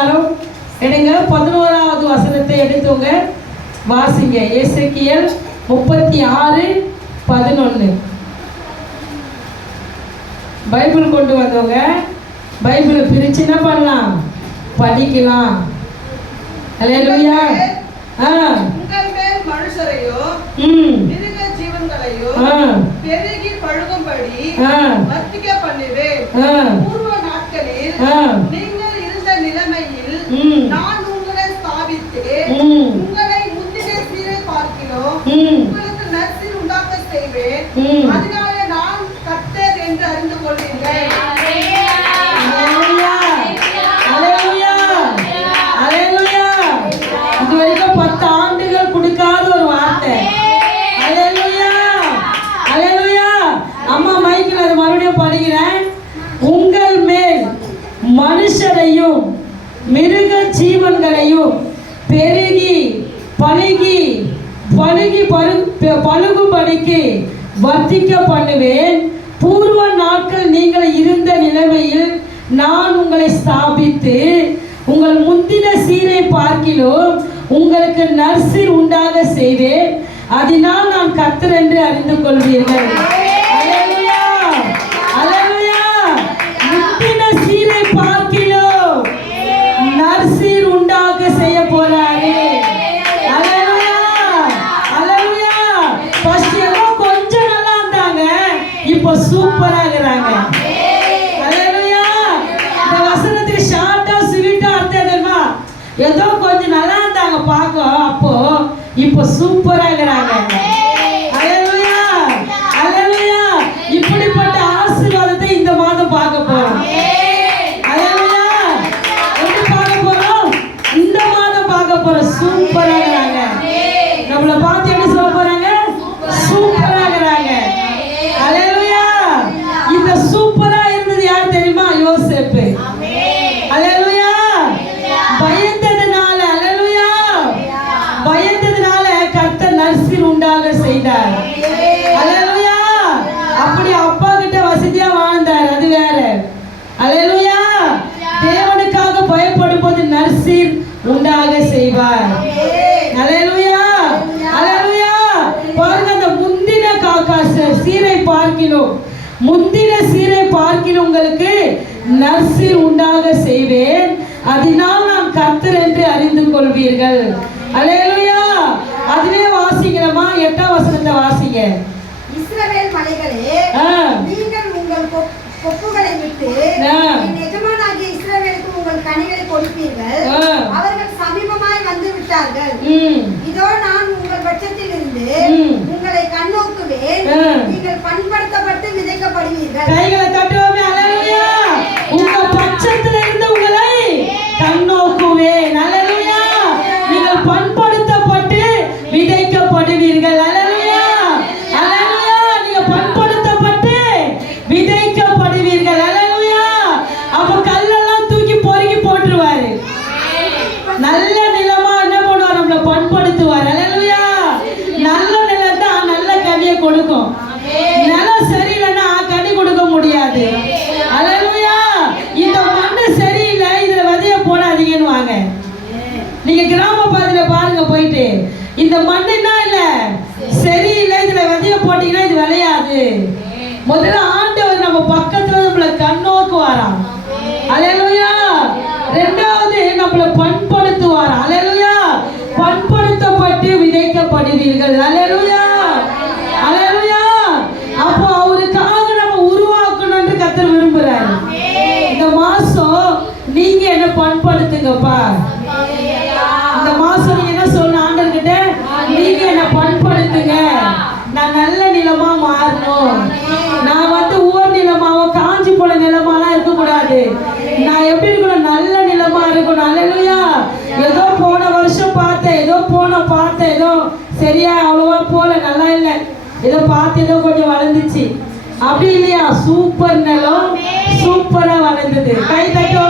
எல்லாரும் எடுங்க 11வது வசனத்தை எடுத்துங்க வாசிங்க. எசேக்கியேல் 36:11. பைபிள் கொண்டு வந்தவங்க பைபிளை பிரிச்சு என்ன பண்ணலாம், படிக்கலாம். அல்லேலூயா. உங்கள் மேல் மனுஷரையோ மிருக ஜீவன்களையோ பெருகி பழுகும்படி வர்த்திக்க பண்ணுவேன். பூர்வ நாட்களில் நீங்கள் இருந்த நிலைமையில் நான் உங்களை ஸ்தாபித்து உங்களை முந்தின சீரை பார்க்கிறோம் உங்களுக்கு நற்சீர் உண்டாக்க செய்வேன். அதனால நான் கர்த்தர் என்று அறிந்து கொள்வீர்கள். இது வரைக்கும் 10 ஆண்டுகள் கொடுக்காத ஒரு வார்த்தை. அல்லேலூயா, அல்லேலூயா. அம்மா மைக்கில் அது மறுபடியும் படிக்கிறேன். உங்கள் மேல் மனுஷரையும் மிருக ஜீவன்களையும் பெருகி பழுகும்படிக்கு வர்த்திக்க பண்ணுவேன். பூர்வ நாட்கள் நீங்கள் இருந்த நிலைமையில் நான் உங்களை ஸ்தாபித்து உங்கள் முந்தின சீரை பார்க்கிலும் உங்களுக்கு நற்சீர் உண்டாக செய்வேன். அதனால் நான் கர்த்தர் என்று அறிந்து கொள்வீர்கள். அல்லேலூயா, அல்லேலூயா. முந்தின சீரை பார்க்கிலும் நற்சீர் உண்டாக செய்ய போறாரு. அல்லேலூயா, அல்லேலூயா. ஃபர்ஸ்ட் ஏதோ கொஞ்சம் நல்லா இருந்தாங்க, இப்போ சூப்பரா இருக்கிறாங்க. அல்லேலூயா. இந்த வசனத்துக்கு ஷார்ட்டா ஸ்வீட்டா அர்த்தம் தெரியுமா? ஏதோ கொஞ்சம் நல்லா இருந்தாங்க பார்க்க, அப்போ இப்போ சூப்பரா இருக்கிறாங்க. அல்லேலூயா, அல்லேலூயா. இப்படிப்பட்ட ஆசீர்வாதத்தை இந்த மாதம் பார்க்க போறோம். அல்லேலூயா. எப்படி பார்க்க போறோம்? இந்த மாதம் பார்க்க போறோம். சூப்பரா இருக்கிறாங்க. நம்மள பார்த்து என்ன சொல்ல போறாங்க? சூப்பரா இருக்கிறாங்க. அல்லேலூயா. இந்த சூப்பரா இருந்தது யார் தெரியுமா? யோசேப்பு. அல்லேலூயா. பயந்ததனால, அல்லேலூயா, பயந்ததனால கர்த்தர் நற்சீர் உண்டாக செய்தார். அல்லேலூயா. அப்படி அப்பா கிட்ட வசதியா வாழ்ந்தார், அது வேற. அல்லேலூயா. தேவனுக்காக பயப்படும் போது நற்சீர் உண்டாக செய்வார். அல்லேலூயா, அல்லேலூயா. பாருங்க, அந்த முந்தின சீரை பார்க்கிலும் உங்களுக்கு நற்சீர் உண்டாக செய்வேன். அதனால் நான் கர்த்தர் என்று அறிந்து கொள்வீர்கள். அல்லேலூயா. அதிலே வாசிக்கிறோமா? 8ஆம் வசனத்தை வாசிங்க. இஸ்ரவேல் மலைகளே, நீங்கள் உங்கள் கொப்புகளை விட்டு என் எஜமானாகிய இஸ்ரவேலுக்கு உங்கள் கனிகளை கொடுப்பீர்கள். அவர்கள் சமீபமாய் வந்து விட்டார்கள். இதோ நான் உங்கள் பட்சத்தில் இருந்து உங்களை கண்ணோக்குவேன். நீங்கள் பண்படுத்தப்பட்டு விதைக்கப்படுவீர்கள். கைகளை தட்டுவோமே. அல்லேலூயா. உங்க பட்சத்தில் இருந்து உங்களை கண்ணோக்குவேன். அல்லேலூயா. நீங்கள் பண்படுத்தப்பட்டு விதைக்கப்படுவீர்கள். அல்லேலூயா, அல்லேலூயா. நீங்க பண்படுத்தப்பட்டு விதைக்கப்படுவீர்கள். அல்லேலூயா. அப்ப கல்லெல்லாம் தூக்கி பொறுக்கி போட்டுருவாரு. நல்ல நிலமா என்ன பண்ணுவார்? நம்மள பண்படுத்துவார். அல்லேலூயா. நல்ல நிலம் தான் நல்ல கனியை கொடுக்கும். நிலம் சரியில்லைன்னா கனி கொடுக்க முடியாது. அல்லேலூயா. இந்த மண்ணு சரியில்லை, இதுல விதைய போடாதீங்கன்னு வாங்க. நீங்க கிராம பாதையில பாருங்க போயிட்டு, இந்த மண்ணுன்னா இல்ல சரியில்லை, இதுல விதைய போட்டீங்கன்னா இது விளையாது. முதல்ல ஆண்டவர் நம்ம பக்கத்துல நம்மள கண்ணோக்குவாராம். அல்லேலூயா. ரெண்டாவது நம்மள பண்படுத்துவாராம். அல்லேலூயா. பண்படுத்தப்பட்டு விதைக்கப்படுவீர்கள். அல்லேலூயா, அல்லேலூயா. அப்போ அவருக்காக நம்ம உருவாக்கணும்னு கர்த்தர் விரும்புறாரு. இந்த மாசம் நீங்க என்ன பண்படுத்துங்கப்பா. இந்த மாசம் நீங்க என்ன சொல்லணும் ஆண்டவர்கிட்ட? நீங்க என்ன பண்படுத்துங்க. நான் நல்ல நிலமா மாறணும். நான் ஊர் நிலமாவோ காஞ்சி போன நிலமாலாம் இருக்கக்கூடாது. நான் எப்படி இருக்கணும்? நல்ல நிலமா இருக்கணும். அல்லேலூயா. ஏதோ போன வருஷம் பார்த்தேன், ஏதோ சரியா அவ்வளவா போல, நல்லா இல்லை, ஏதோ பார்த்து ஏதோ கொஞ்சம் வளர்ந்துச்சு, அப்படி இல்லையா? சூப்பர் நிலம், சூப்பரா வளர்ந்தது. கை தட்டோ.